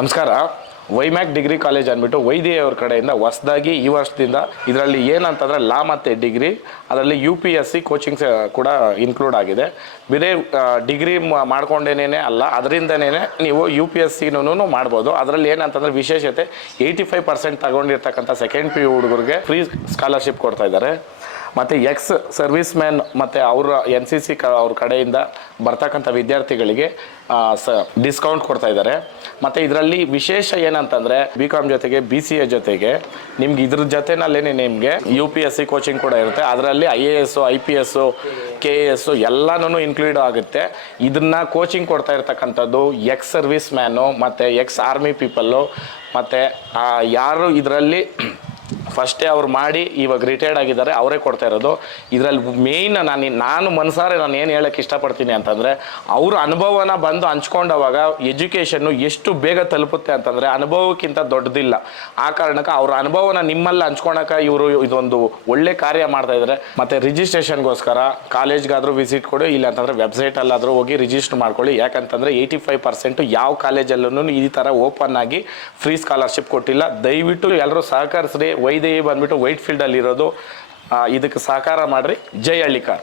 ನಮಸ್ಕಾರ. ವೈಮ್ಯಾಕ್ degree college ಅಂದ್ಬಿಟ್ಟು ವೈದ್ಯ ಅವ್ರ ಕಡೆಯಿಂದ ಹೊಸದಾಗಿ ಈ ವರ್ಷದಿಂದ ಇದರಲ್ಲಿ ಏನಂತಂದರೆ ಲಾ ಮತ್ತು ಡಿಗ್ರಿ, ಅದರಲ್ಲಿ UPSC ಕೋಚಿಂಗ್ಸ್ ಕೂಡ ಇನ್ಕ್ಲೂಡ್ ಆಗಿದೆ. ಬೇರೆ ಡಿಗ್ರಿ ಮಾಡ್ಕೊಂಡೇನೇ ಅಲ್ಲ, ಅದರಿಂದನೇ ನೀವು UPSCನೂ ಮಾಡ್ಬೋದು. ಅದರಲ್ಲಿ ಏನಂತಂದರೆ ವಿಶೇಷತೆ 85% ತಗೊಂಡಿರ್ತಕ್ಕಂಥ ಸೆಕೆಂಡ್ PU ಹುಡುಗರಿಗೆ ಫ್ರೀ ಸ್ಕಾಲರ್ಶಿಪ್ ಕೊಡ್ತಾ ಇದ್ದಾರೆ. ಮತ್ತು ಎಕ್ಸ್ ಸರ್ವಿಸ್ ಮ್ಯಾನ್ ಮತ್ತು ಅವರ NCC ಅವ್ರ ಕಡೆಯಿಂದ ಬರ್ತಕ್ಕಂಥ ವಿದ್ಯಾರ್ಥಿಗಳಿಗೆ ಡಿಸ್ಕೌಂಟ್ ಕೊಡ್ತಾ ಇದ್ದಾರೆ. ಮತ್ತು ಇದರಲ್ಲಿ ವಿಶೇಷ ಏನಂತಂದರೆ BCom ಜೊತೆಗೆ BCA ಜೊತೆಗೆ ನಿಮ್ಗೆ ಇದ್ರ ಜೊತೆನಲ್ಲೇ ನಿಮಗೆ UPSC ಕೋಚಿಂಗ್ ಕೂಡ ಇರುತ್ತೆ. ಅದರಲ್ಲಿ IAS, IPS, KAS ಎಲ್ಲನೂ ಇನ್ಕ್ಲೂಡ್ ಆಗುತ್ತೆ. ಇದನ್ನು ಕೋಚಿಂಗ್ ಕೊಡ್ತಾ ಇರ್ತಕ್ಕಂಥದ್ದು ಎಕ್ಸ್ ಸರ್ವಿಸ್ ಮ್ಯಾನು ಮತ್ತು ಎಕ್ಸ್ ಆರ್ಮಿ ಪೀಪಲ್ಲು ಮತ್ತು ಯಾರು ಇದರಲ್ಲಿ ಫಸ್ಟೇ ಅವ್ರು ಮಾಡಿ ಇವಾಗ ರಿಟೈರ್ಡ್ ಆಗಿದ್ದಾರೆ ಅವರೇ ಕೊಡ್ತಾ ಇರೋದು. ಇದರಲ್ಲಿ ಮೇಯ್ನ್ ನಾನು ಮನಸಾರೆ ನಾನು ಏನು ಹೇಳೋಕ್ಕೆ ಇಷ್ಟಪಡ್ತೀನಿ ಅಂತಂದರೆ, ಅವ್ರ ಅನುಭವನ ಬಂದು ಹಂಚ್ಕೊಂಡವಾಗ ಎಜುಕೇಷನ್ನು ಎಷ್ಟು ಬೇಗ ತಲುಪುತ್ತೆ ಅಂತಂದರೆ ಅನುಭವಕ್ಕಿಂತ ದೊಡ್ಡದಿಲ್ಲ. ಆ ಕಾರಣಕ್ಕೆ ಅವ್ರ ಅನುಭವನ ನಿಮ್ಮಲ್ಲಿ ಹಂಚ್ಕೊಳಕ್ಕೆ ಇವರು ಇದೊಂದು ಒಳ್ಳೆ ಕಾರ್ಯ ಮಾಡ್ತಾ ಇದ್ದಾರೆ. ಮತ್ತು ರಿಜಿಸ್ಟ್ರೇಷನ್ಗೋಸ್ಕರ ಕಾಲೇಜ್ಗಾದರೂ ವಿಸಿಟ್ ಕೊಡಿ, ಇಲ್ಲ ಅಂತಂದರೆ ವೆಬ್ಸೈಟಲ್ಲಾದರೂ ಹೋಗಿ ರಿಜಿಸ್ಟರ್ ಮಾಡ್ಕೊಳ್ಳಿ. ಯಾಕಂತಂದರೆ 85% ಯಾವ ಕಾಲೇಜಲ್ಲೂ ಈ ಥರ ಓಪನ್ ಆಗಿ ಫ್ರೀ ಸ್ಕಾಲರ್ಶಿಪ್ ಕೊಟ್ಟಿಲ್ಲ. ದಯವಿಟ್ಟು ಎಲ್ಲರೂ ಸಹಕರಿಸ್ರಿ. ವೈದೇಹಿ ಬಂದ್ಬಿಟ್ಟು ವೈಟ್ ಫೀಲ್ಡಲ್ಲಿ ಇರೋದು. ಇದಕ್ಕೆ ಸಹಕಾರ ಮಾಡಿರಿ. ಜೈ ಹಳ್ಳಿಕಾರ್.